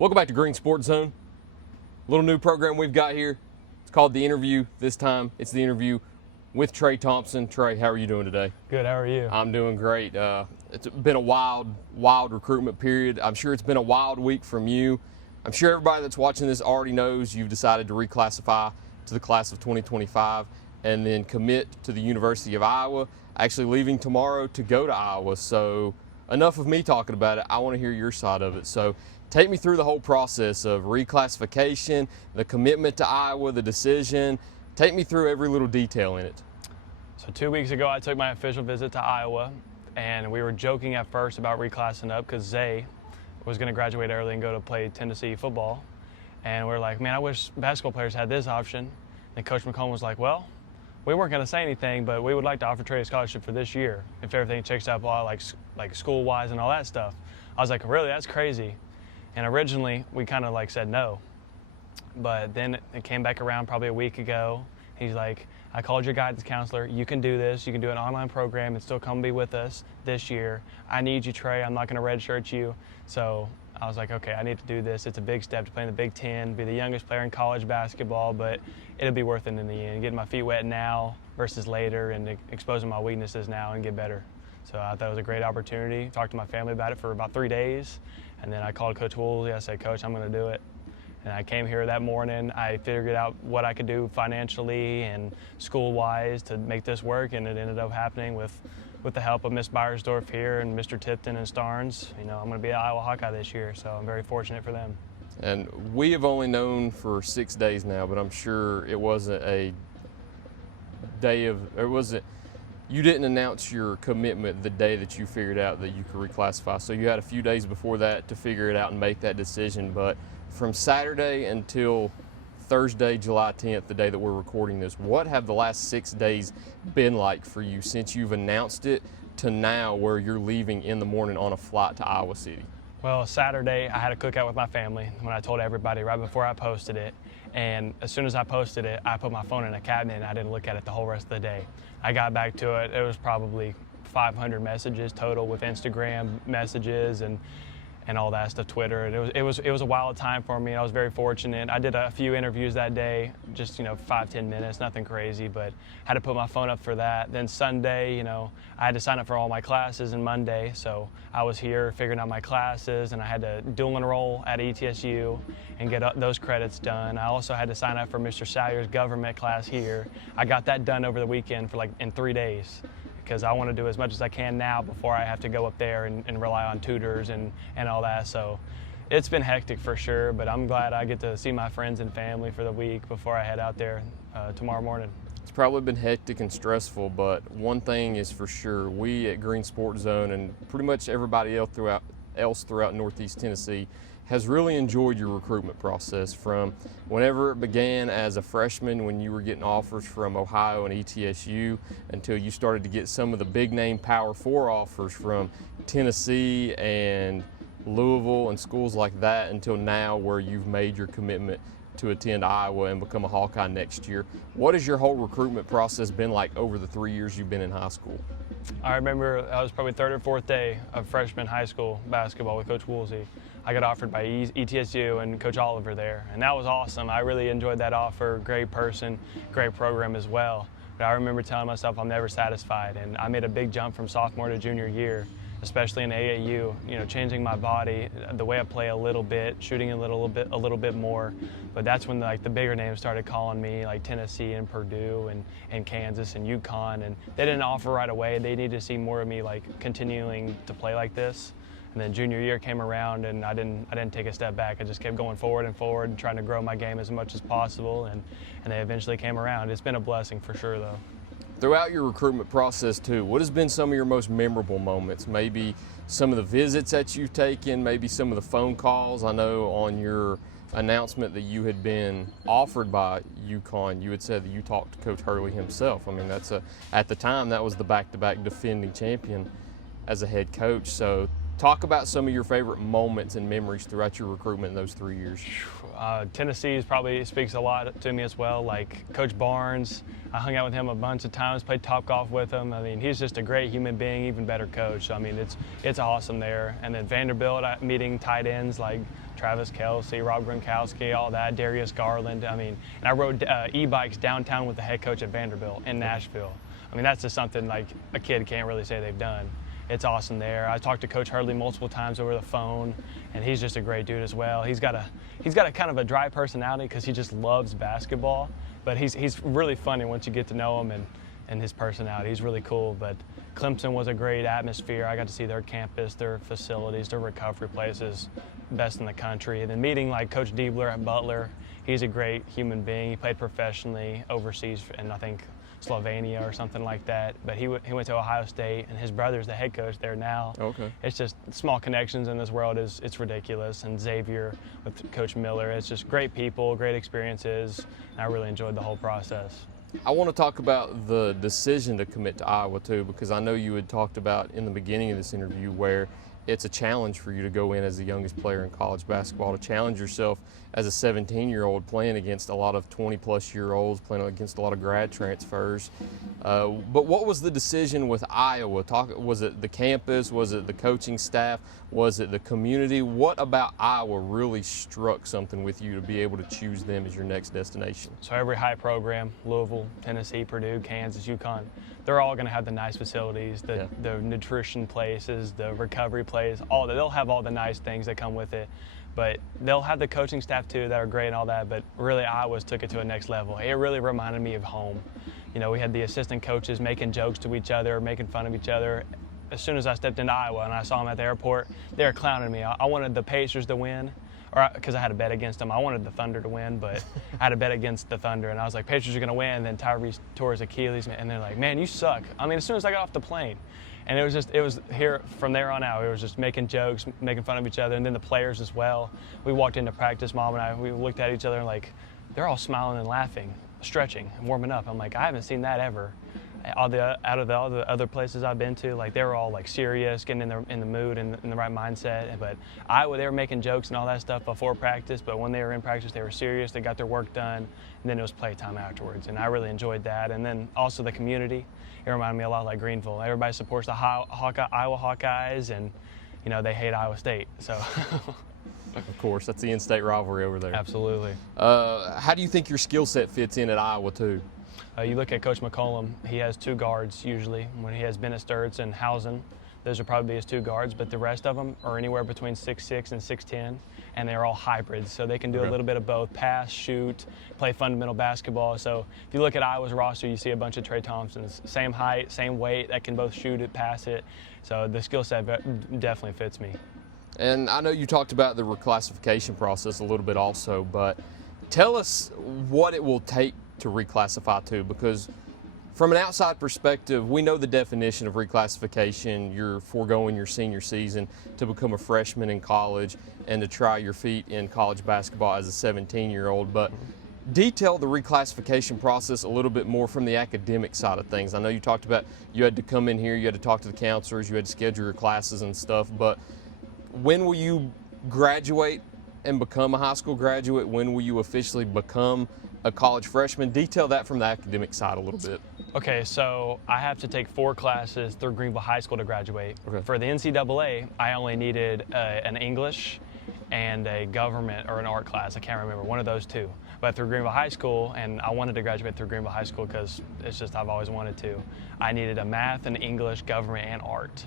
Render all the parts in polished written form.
Welcome back to GreeneSportsZone. Little new program we've got here. It's called The Interview. This time it's the interview with Trey Thompson. Trey, how are you doing today? Good, how are you? I'm doing great. It's been a wild recruitment period. I'm sure it's been a wild week from you. I'm sure everybody that's watching this already knows you've decided to reclassify to the class of 2025 and then commit to the University of Iowa, actually leaving tomorrow to go to Iowa. So enough of me talking about it. I want to hear your side of it. So take me through the whole process of reclassification, the commitment to Iowa, the decision. Take me through every little detail in it. So 2 weeks ago, I took my official visit to Iowa, and we were joking at first about reclassing up because Zay was going to graduate early and go to play Tennessee football. And we were like, man, I wish basketball players had this option. And Coach McCollum was like, well, we weren't going to say anything, but we would like to offer Trey a scholarship for this year if everything checks out well, like school-wise and all that stuff. I was like, really? That's crazy. And originally, we kind of like said no. But then it came back around probably a week ago. He's like, I called your guidance counselor. You can do this. You can do an online program and still come be with us this year. I need you, Trey. I'm not going to redshirt you. So I was like, okay, I need to do this. It's a big step to play in the Big Ten, be the youngest player in college basketball, but it'll be worth it in the end. Getting my feet wet now versus later and exposing my weaknesses now and get better. So I thought it was a great opportunity. Talked to my family about it for about 3 days. And then I called Coach Woolsey. I said, Coach, I'm going to do it. And I came here that morning. I figured out what I could do financially and school-wise to make this work, and it ended up happening with the help of Miss Beiersdorf here and Mr. Tipton and Starnes. You know, I'm going to be an Iowa Hawkeye this year, so I'm very fortunate for them. And we have only known for 6 days now, but I'm sure it wasn't a day of, you didn't announce your commitment the day that you figured out that you could reclassify. So you had a few days before that to figure it out and make that decision. But from Saturday until Thursday, July 10th, the day that we're recording this, what have the last 6 days been like for you since you've announced it to now where you're leaving in the morning on a flight to Iowa City? Well, Saturday, I had a cookout with my family when I told everybody right before I posted it. And as soon as I posted it, I put my phone in a cabinet and I didn't look at it the whole rest of the day. I got back to it. It was probably 500 messages total with Instagram messages and all that stuff, Twitter. And it was a wild time for me. I was very fortunate. I did a few interviews that day, just 5-10 minutes, nothing crazy, but had to put my phone up for that. Then Sunday, I had to sign up for all my classes, and Monday, so I was here figuring out my classes, and I had to dual enroll at ETSU and get those credits done. I also had to sign up for Mr. Salyer's government class here. I got that done over the weekend for in 3 days, because I want to do as much as I can now before I have to go up there and rely on tutors and all that. So it's been hectic for sure, but I'm glad I get to see my friends and family for the week before I head out there tomorrow morning. It's probably been hectic and stressful, but one thing is for sure, we at GreeneSportsZone and pretty much everybody else throughout Northeast Tennessee has really enjoyed your recruitment process from whenever it began as a freshman when you were getting offers from Ohio and ETSU until you started to get some of the big name Power 4 offers from Tennessee and Louisville and schools like that until now where you've made your commitment to attend Iowa and become a Hawkeye next year. What has your whole recruitment process been like over the 3 years you've been in high school? I remember I was probably third or fourth day of freshman high school basketball with Coach Woolsey. I got offered by ETSU and Coach Oliver there, and that was awesome. I really enjoyed that offer. Great person, great program as well. But I remember telling myself I'm never satisfied, and I made a big jump from sophomore to junior year, especially in AAU. Changing my body, the way I play a little bit, shooting a little bit more. But that's when the bigger names started calling me, like Tennessee and Purdue and Kansas and UConn, and they didn't offer right away. They needed to see more of me continuing to play like this. And then junior year came around, and I didn't take a step back. I just kept going forward and forward, and trying to grow my game as much as possible, and they eventually came around. It's been a blessing for sure, though. Throughout your recruitment process too, what has been some of your most memorable moments? Maybe some of the visits that you've taken, maybe some of the phone calls. I know on your announcement that you had been offered by UConn, you had said that you talked to Coach Hurley himself. I mean, at the time, that was the back-to-back defending champion as a head coach. So talk about some of your favorite moments and memories throughout your recruitment in those 3 years. Tennessee probably speaks a lot to me as well. Like Coach Barnes, I hung out with him a bunch of times, played top golf with him. I mean, he's just a great human being, even better coach. So, I mean, it's awesome there. And then Vanderbilt, meeting tight ends like Travis Kelce, Rob Gronkowski, all that, Darius Garland. I mean, and I rode e-bikes downtown with the head coach at Vanderbilt in Nashville. I mean, that's just something like a kid can't really say they've done. It's awesome there. I talked to Coach Hurley multiple times over the phone, and he's just a great dude as well. He's got a kind of a dry personality because he just loves basketball, but he's really funny once you get to know him and his personality. He's really cool. But Clemson was a great atmosphere. I got to see their campus, their facilities, their recovery places, best in the country. And then meeting like Coach Diebler at Butler, he's a great human being. He played professionally overseas in, I think, Slovenia or something like that. But he went to Ohio State, and his brother's the head coach there now. Okay. It's just small connections in this world it's ridiculous. And Xavier with Coach Miller, it's just great people, great experiences, and I really enjoyed the whole process. I want to talk about the decision to commit to Iowa too, because I know you had talked about in the beginning of this interview where it's a challenge for you to go in as the youngest player in college basketball, to challenge yourself as a 17-year-old playing against a lot of 20-plus-year-olds, playing against a lot of grad transfers. But what was the decision with Iowa? Was it the campus? Was it the coaching staff? Was it the community? What about Iowa really struck something with you to be able to choose them as your next destination? So every high program, Louisville, Tennessee, Purdue, Kansas, UConn, they're all going to have the nice facilities, the nutrition places, the recovery places, they'll have all the nice things that come with it. But they'll have the coaching staff too that are great and all that, but really Iowa's took it to a next level. It really reminded me of home. You know, we had the assistant coaches making jokes to each other, making fun of each other. As soon as I stepped into Iowa and I saw them at the airport, they were clowning me. I wanted the Pacers to win, because I had a bet against them. I wanted the Thunder to win, but I had a bet against the Thunder, and I was like, Pacers are going to win, and then Tyrese tore his Achilles, and they're like, man, you suck. I mean, as soon as I got off the plane. And it was here from there on out. It was just making jokes, making fun of each other, and then the players as well. We walked into practice, Mom and I, we looked at each other and like, they're all smiling and laughing, stretching, and warming up. I'm like, I haven't seen that ever. Out of all the other places I've been to, like they were all like serious, getting in the mood and in the right mindset. But Iowa, they were making jokes and all that stuff before practice, but when they were in practice, they were serious. They got their work done, and then it was playtime afterwards. And I really enjoyed that. And then also the community. It reminded me a lot like Greenville. Everybody supports the Iowa Hawkeyes, and you know they hate Iowa State. So. Of course, that's the in-state rivalry over there. Absolutely. How do you think your skill set fits in at Iowa too? You look at Coach McCollum, he has two guards usually. When he has Bennett Sturts and Housen, those are probably his two guards, but the rest of them are anywhere between 6'6" and 6'10", and they're all hybrids, so they can do a little bit of both, pass, shoot, play fundamental basketball. So if you look at Iowa's roster, you see a bunch of Trey Thompsons, same height, same weight, that can both shoot it, pass it. So the skill set definitely fits me. And I know you talked about the reclassification process a little bit also, but tell us what it will take to reclassify to, because from an outside perspective, we know the definition of reclassification. You're foregoing your senior season to become a freshman in college and to try your feet in college basketball as a 17-year-old. But detail the reclassification process a little bit more from the academic side of things. I know you talked about you had to come in here, you had to talk to the counselors, you had to schedule your classes and stuff, but when will you graduate and become a high school graduate? When will you officially become a college freshman? Detail that from the academic side a little bit. Okay, so I have to take 4 classes through Greenville High School to graduate. Okay. For the NCAA, I only needed an English and a government or an art class. I can't remember, one of those two. But through Greenville High School, and I wanted to graduate through Greenville High School because it's just I've always wanted to, I needed a math, an English, government, and art.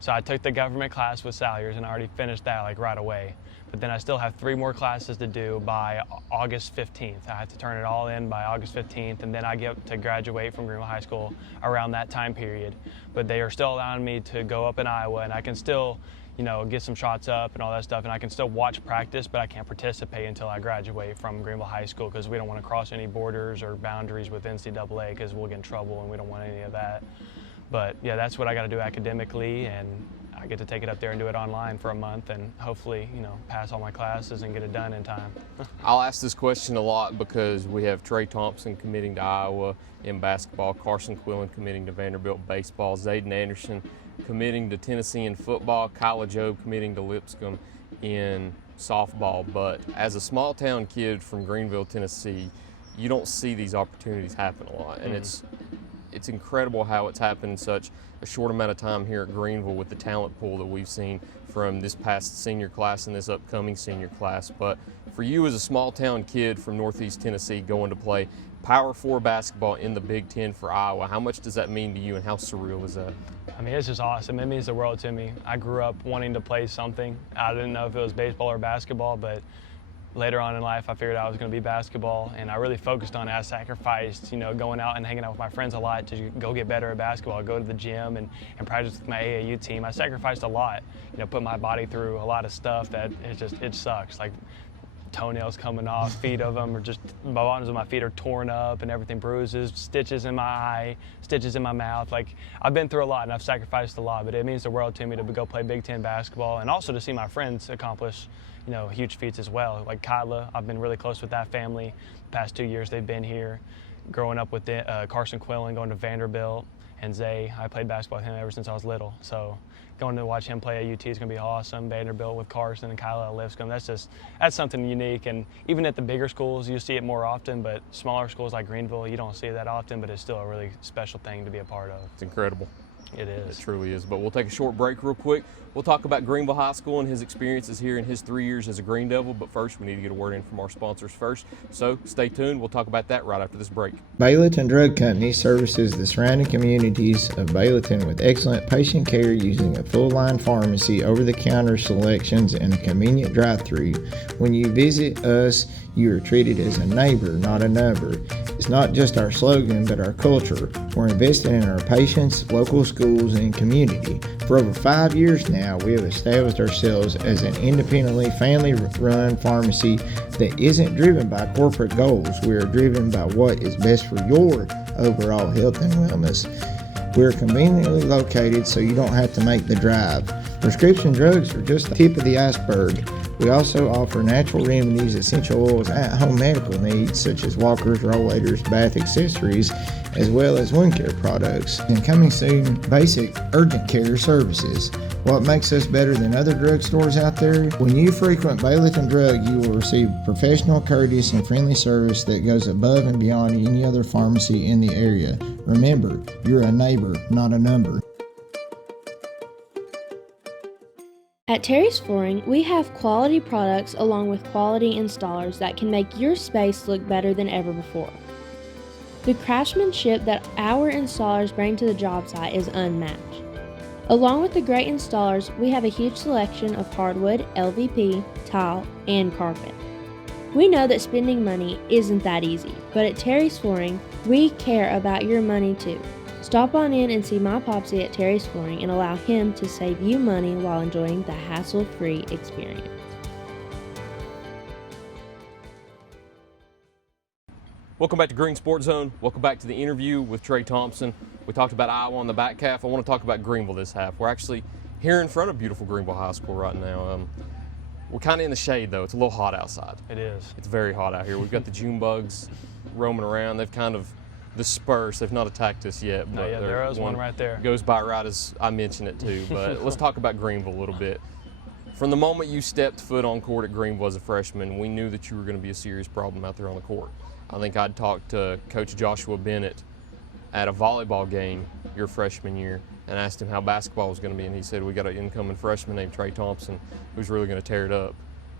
So I took the government class with Salyers, and I already finished that like right away. But then I still have 3 more classes to do by August 15th. I have to turn it all in by August 15th, and then I get to graduate from Greenville High School around that time period. But they are still allowing me to go up in Iowa, and I can still, you know, get some shots up and all that stuff, and I can still watch practice, but I can't participate until I graduate from Greenville High School because we don't want to cross any borders or boundaries with NCAA because we'll get in trouble, and we don't want any of that. But yeah, that's what I got to do academically, and I get to take it up there and do it online for a month and hopefully, you know, pass all my classes and get it done in time. I'll ask this question a lot because we have Trey Thompson committing to Iowa in basketball, Carson Quillen committing to Vanderbilt baseball, Zayden Anderson committing to Tennessee in football, Kyla Jobe committing to Lipscomb in softball. But as a small town kid from Greenville, Tennessee, you don't see these opportunities happen a lot. And it's it's incredible how it's happened in such a short amount of time here at Greenville with the talent pool that we've seen from this past senior class and this upcoming senior class. But for you as a small town kid from Northeast Tennessee going to play Power 4 basketball in the Big Ten for Iowa, how much does that mean to you and how surreal is that? I mean, it's just awesome. It means the world to me. I grew up wanting to play something. I didn't know if it was baseball or basketball, but later on in life, I figured out it was going to be basketball, and I really focused on it. I sacrificed, going out and hanging out with my friends a lot to go get better at basketball, go to the gym and practice with my AAU team. I sacrificed a lot, put my body through a lot of stuff that it sucks. Like toenails coming off, feet of them, or just the bottoms of my feet are torn up and everything, bruises, stitches in my eye, stitches in my mouth. Like, I've been through a lot and I've sacrificed a lot, but it means the world to me to go play Big Ten basketball and also to see my friends accomplish, huge feats as well. Like Kyla, I've been really close with that family. The past 2 years they've been here. Growing up with Carson Quillen, going to Vanderbilt, and Zay, I played basketball with him ever since I was little. So going to watch him play at UT is going to be awesome. Vanderbilt with Carson and Kyla at Lipscomb, that's something unique. And even at the bigger schools, you see it more often, but smaller schools like Greenville, you don't see it that often, but it's still a really special thing to be a part of. It's incredible. It is. It truly is. But we'll take a short break real quick. We'll talk about Greenville High School and his experiences here in his 3 years as a Green Devil. But first, we need to get a word in from our sponsors first. So stay tuned. We'll talk about that right after this break. Bayleton Drug Company services the surrounding communities of Bayleton with excellent patient care using a full-line pharmacy, over-the-counter selections, and a convenient drive-thru. When you visit us, you are treated as a neighbor, not a number. It's not just our slogan, but our culture. We're investing in our patients, local schools, and community. For over 5 years now, we have established ourselves as an independently family-run pharmacy that isn't driven by corporate goals. We are driven by what is best for your overall health and wellness. We're conveniently located so you don't have to make the drive. Prescription drugs are just the tip of the iceberg. We also offer natural remedies, essential oils, at-home medical needs such as walkers, rollators, bath accessories, as well as wound care products. And coming soon, basic urgent care services. What makes us better than other drugstores out there? When you frequent Bayleton Drug, you will receive professional, courteous, and friendly service that goes above and beyond any other pharmacy in the area. Remember, you're a neighbor, not a number. At Terry's Flooring, we have quality products along with quality installers that can make your space look better than ever before. The craftsmanship that our installers bring to the job site is unmatched. Along with the great installers, we have a huge selection of hardwood, LVP, tile, and carpet. We know that spending money isn't that easy, but at Terry's Flooring, we care about your money too. Stop on in and see my Popsy at Terry's Flooring and allow him to save you money while enjoying the hassle-free experience. Welcome back to Green Sports Zone. Welcome back to the interview with Trey Thompson. We talked about Iowa on the back half. I want to talk about Greenville this half. We're actually here in front of beautiful Greenville High School right now. We're kind of in the shade, though. It's a little hot outside. It is. It's very hot out here. We've got the June bugs roaming around. They've kind of dispersed. They've not attacked us yet. No, But yeah, there is one right there. Goes by right as I mentioned it, too. But let's talk about Greenville a little bit. From the moment you stepped foot on court at Greenville as a freshman, we knew that you were going to be a serious problem out there on the court. I think I'd talked to Coach Joshua Bennett at a volleyball game your freshman year and asked him how basketball was going to be, and he said, we got an incoming freshman named Trey Thompson who's really going to tear it up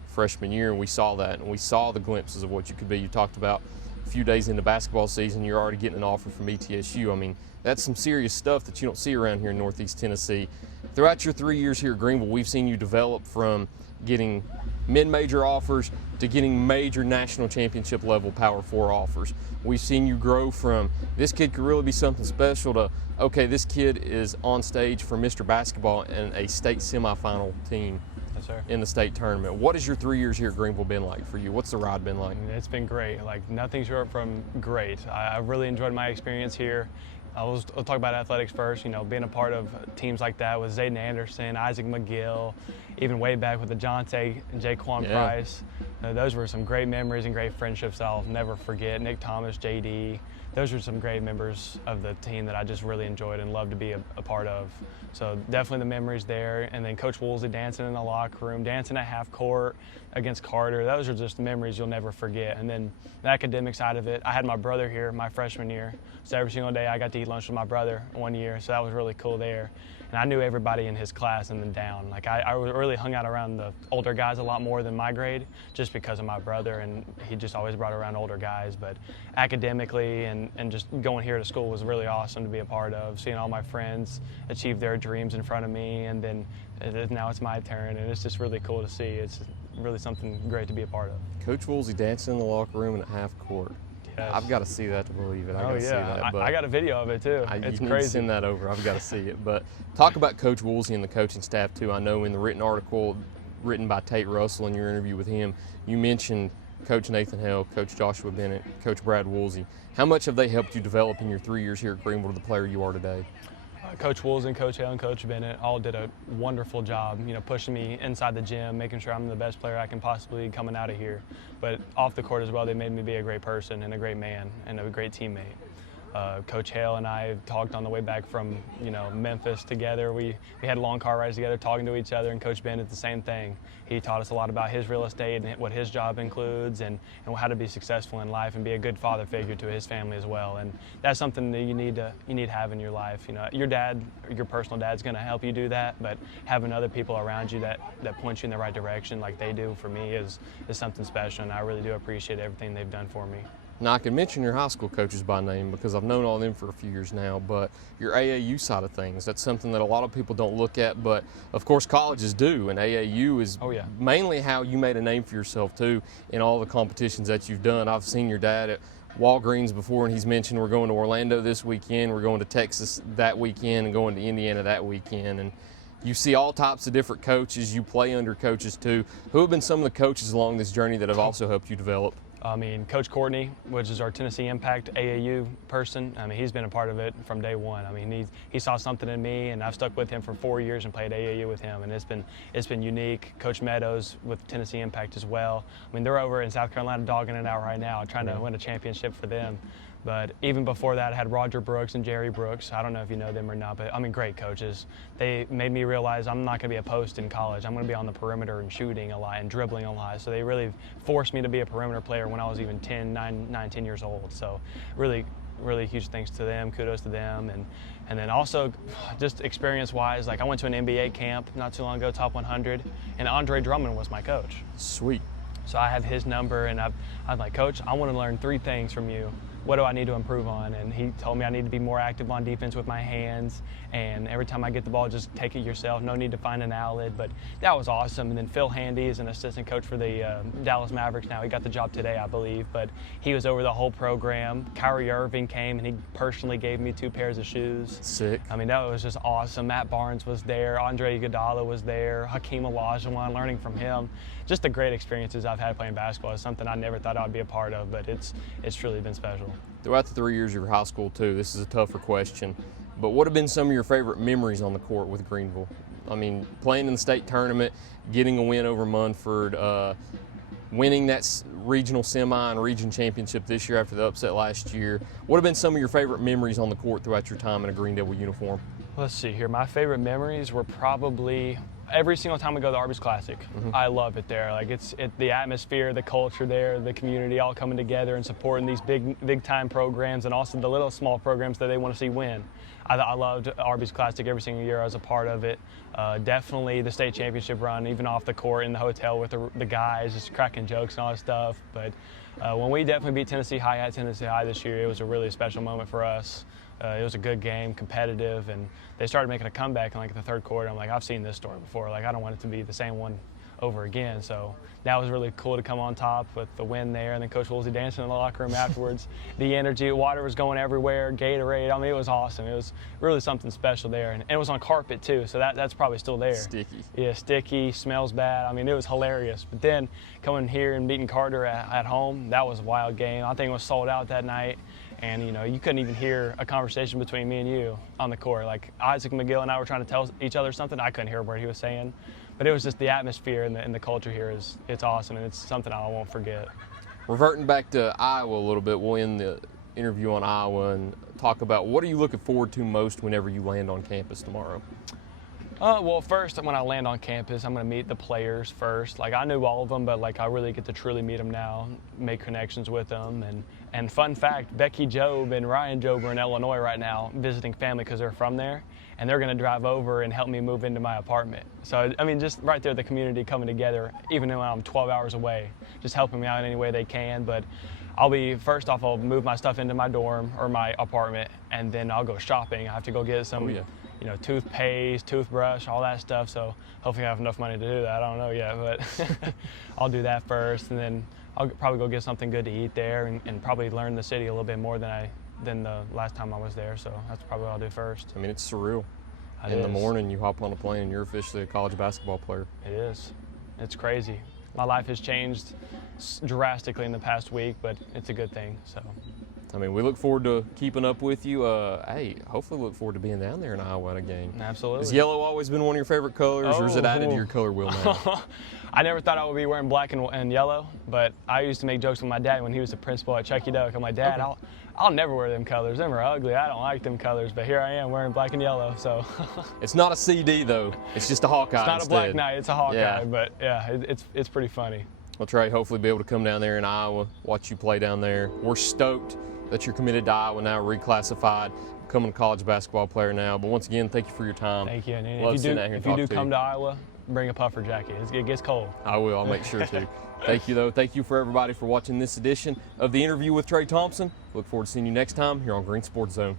freshman year, and we saw that, and we saw the glimpses of what you could be. You talked about a few days into basketball season, you're already getting an offer from ETSU. I mean, that's some serious stuff that you don't see around here in Northeast Tennessee. Throughout your 3 years here at Greenville, we've seen you develop from getting mid-major offers to getting major national championship level Power 4 offers. We've seen you grow from this kid could really be something special to, okay, this kid is on stage for Mr. Basketball and a state semifinal team. Yes, sir. In the state tournament. What has your 3 years here at Greenville been like for you? What's the ride been like? It's been great, like nothing short from great. I really enjoyed my experience here. I'll talk about athletics first, being a part of teams like that with Zayden Anderson, Isaac McGill, even way back with the Jonte and Jaquan Price. Those were some great memories and great friendships that I'll never forget. Nick Thomas, JD, those were some great members of the team that I just really enjoyed and loved to be a part of. So definitely the memories there. And then Coach Woolsey dancing in the locker room, dancing at half court against Carter. Those are just memories you'll never forget. And then the academic side of it, I had my brother here my freshman year. So every single day I got to eat lunch with my brother one year. So that was really cool there. And I knew everybody in his class and then down. Like I really hung out around the older guys a lot more than my grade just because of my brother, and he just always brought around older guys. But academically and just going here to school was really awesome to be a part of, seeing all my friends achieve their dreams in front of me, and then now it's my turn, and it's just really cool to see. It's really something great to be a part of. Coach Woolsey dancing in the locker room and at half court. Yes. I've got to see that to believe it. I got to see that. But I got a video of it too. It's you crazy. need to send that over. I've got to see it. But talk about Coach Woolsey and the coaching staff too. I know in the written article written by Tate Russell in your interview with him, you mentioned Coach Nathan Hale, Coach Joshua Bennett, Coach Brad Woolsey. How much have they helped you develop in your 3 years here at Greenville to the player you are today? Coach Woolsey and Coach Hale and Coach Bennett all did a wonderful job, pushing me inside the gym, making sure I'm the best player I can possibly be coming out of here. But off the court as well, they made me be a great person and a great man and a great teammate. Coach Hale and I talked on the way back from Memphis together. We had long car rides together talking to each other, and Coach Bennett the same thing. He taught us a lot about his real estate and what his job includes, and how to be successful in life and be a good father figure to his family as well. And that's something that you need to have in your life. Your dad, your personal dad's going to help you do that, but having other people around you that point you in the right direction like they do for me is something special, and I really do appreciate everything they've done for me. Now, I can mention your high school coaches by name because I've known all of them for a few years now, but your AAU side of things, that's something that a lot of people don't look at, but of course colleges do, and AAU is mainly how you made a name for yourself too in all the competitions that you've done. I've seen your dad at Walgreens before, and he's mentioned we're going to Orlando this weekend, we're going to Texas that weekend, and going to Indiana that weekend. And you see all types of different coaches, you play under coaches too. Who have been some of the coaches along this journey that have also helped you develop? Coach Courtney, which is our Tennessee Impact AAU person, he's been a part of it from day one. He saw something in me, and I've stuck with him for 4 years and played AAU with him, and it's been unique. Coach Meadows with Tennessee Impact as well. They're over in South Carolina dogging it out right now, trying to win a championship for them. But even before that, I had Roger Brooks and Jerry Brooks. I don't know if you know them or not, but great coaches. They made me realize I'm not going to be a post in college. I'm going to be on the perimeter and shooting a lot and dribbling a lot. So they really forced me to be a perimeter player when I was even 10 years old. So really, really huge thanks to them. Kudos to them. And then also just experience-wise, I went to an NBA camp not too long ago, Top 100, and Andre Drummond was my coach. Sweet. So I have his number, and I'm like, Coach, I want to learn 3 things from you. What do I need to improve on? And he told me I need to be more active on defense with my hands, and every time I get the ball, just take it yourself. No need to find an outlet. But that was awesome. And then Phil Handy is an assistant coach for the Dallas Mavericks now. He got the job today, I believe, but he was over the whole program. Kyrie Irving came, and he personally gave me 2 pairs of shoes. Sick. That was just awesome. Matt Barnes was there. Andre Iguodala was there. Hakeem Olajuwon, learning from him. Just the great experiences I've had playing basketball is something I never thought I'd be a part of, but it's truly been special. Throughout the 3 years of your high school too, this is a tougher question, but what have been some of your favorite memories on the court with Greenville? Playing in the state tournament, getting a win over Munford, winning that regional semi and region championship this year after the upset last year. What have been some of your favorite memories on the court throughout your time in a Green Devil uniform? Let's see here. My favorite memories were probably every single time we go to the Arby's Classic. I love it there. It's the atmosphere, the culture there, the community all coming together and supporting these big time programs, and also the little small programs that they want to see win. I loved Arby's Classic every single year I was a part of it. Definitely the state championship run, even off the court in the hotel with the guys, just cracking jokes and all that stuff. But when we definitely beat Tennessee High at Tennessee High this year, it was a really special moment for us. It was a good game, competitive, and they started making a comeback in the 3rd quarter. I'm like, I've seen this story before. I don't want it to be the same one over again. So that was really cool to come on top with the win there, and then Coach Woolsey dancing in the locker room afterwards. The energy, water was going everywhere, Gatorade. It was awesome. It was really something special there, and it was on carpet too, so that's probably still there. Sticky. Yeah, sticky, smells bad. It was hilarious. But then coming here and beating Carter at home, that was a wild game. I think it was sold out that night. And you couldn't even hear a conversation between me and you on the court. Isaac McGill and I were trying to tell each other something. I couldn't hear a word he was saying. But it was just the atmosphere and the culture here it's awesome, and it's something I won't forget. Reverting back to Iowa a little bit, we'll end the interview on Iowa and talk about what are you looking forward to most whenever you land on campus tomorrow? Well, first, when I land on campus, I'm going to meet the players first. Like, I knew all of them, but like I really get to truly meet them now, make connections with them. And fun fact, Becky Job and Ryan Job are in Illinois right now visiting family because they're from there, and they're going to drive over and help me move into my apartment. So, I mean, just right there, the community coming together, even though I'm 12 hours away, just helping me out in any way they can. But I'll move my stuff into my dorm or my apartment, and then I'll go shopping. I have to go get some, toothpaste, toothbrush, all that stuff. So hopefully I have enough money to do that. I don't know yet, but I'll do that first, and then I'll probably go get something good to eat there, and probably learn the city a little bit more than the last time I was there. So that's probably what I'll do first. I mean, it's surreal. In the morning, you hop on a plane and you're officially a college basketball player. It is. It's crazy. My life has changed drastically in the past week, but it's a good thing. So, I mean, we look forward to keeping up with you. Hey, hopefully look forward to being down there in Iowa at a game. Absolutely. Has yellow always been one of your favorite colors, or is it added to your color wheel now? I never thought I would be wearing black and yellow, but I used to make jokes with my dad when he was the principal at Chucky Duck. I'm like, Dad, okay, I'll never wear them colors. Them are ugly. I don't like them colors, but here I am wearing black and yellow. So it's not a CD though. It's just a Hawkeye. It's not instead. A Black Knight. It's a Hawkeye. Yeah. But yeah, it's pretty funny. Well, Trey, hopefully be able to come down there in Iowa, watch you play down there. We're stoked that you're committed to Iowa now, reclassified, becoming a college basketball player now. But once again, thank you for your time. Thank you. And Love if you do come to Iowa, bring a puffer jacket. It gets cold. I will. I'll make sure to. Thank you, though. Thank you for everybody for watching this edition of the interview with Trey Thompson. Look forward to seeing you next time here on Green Sports Zone.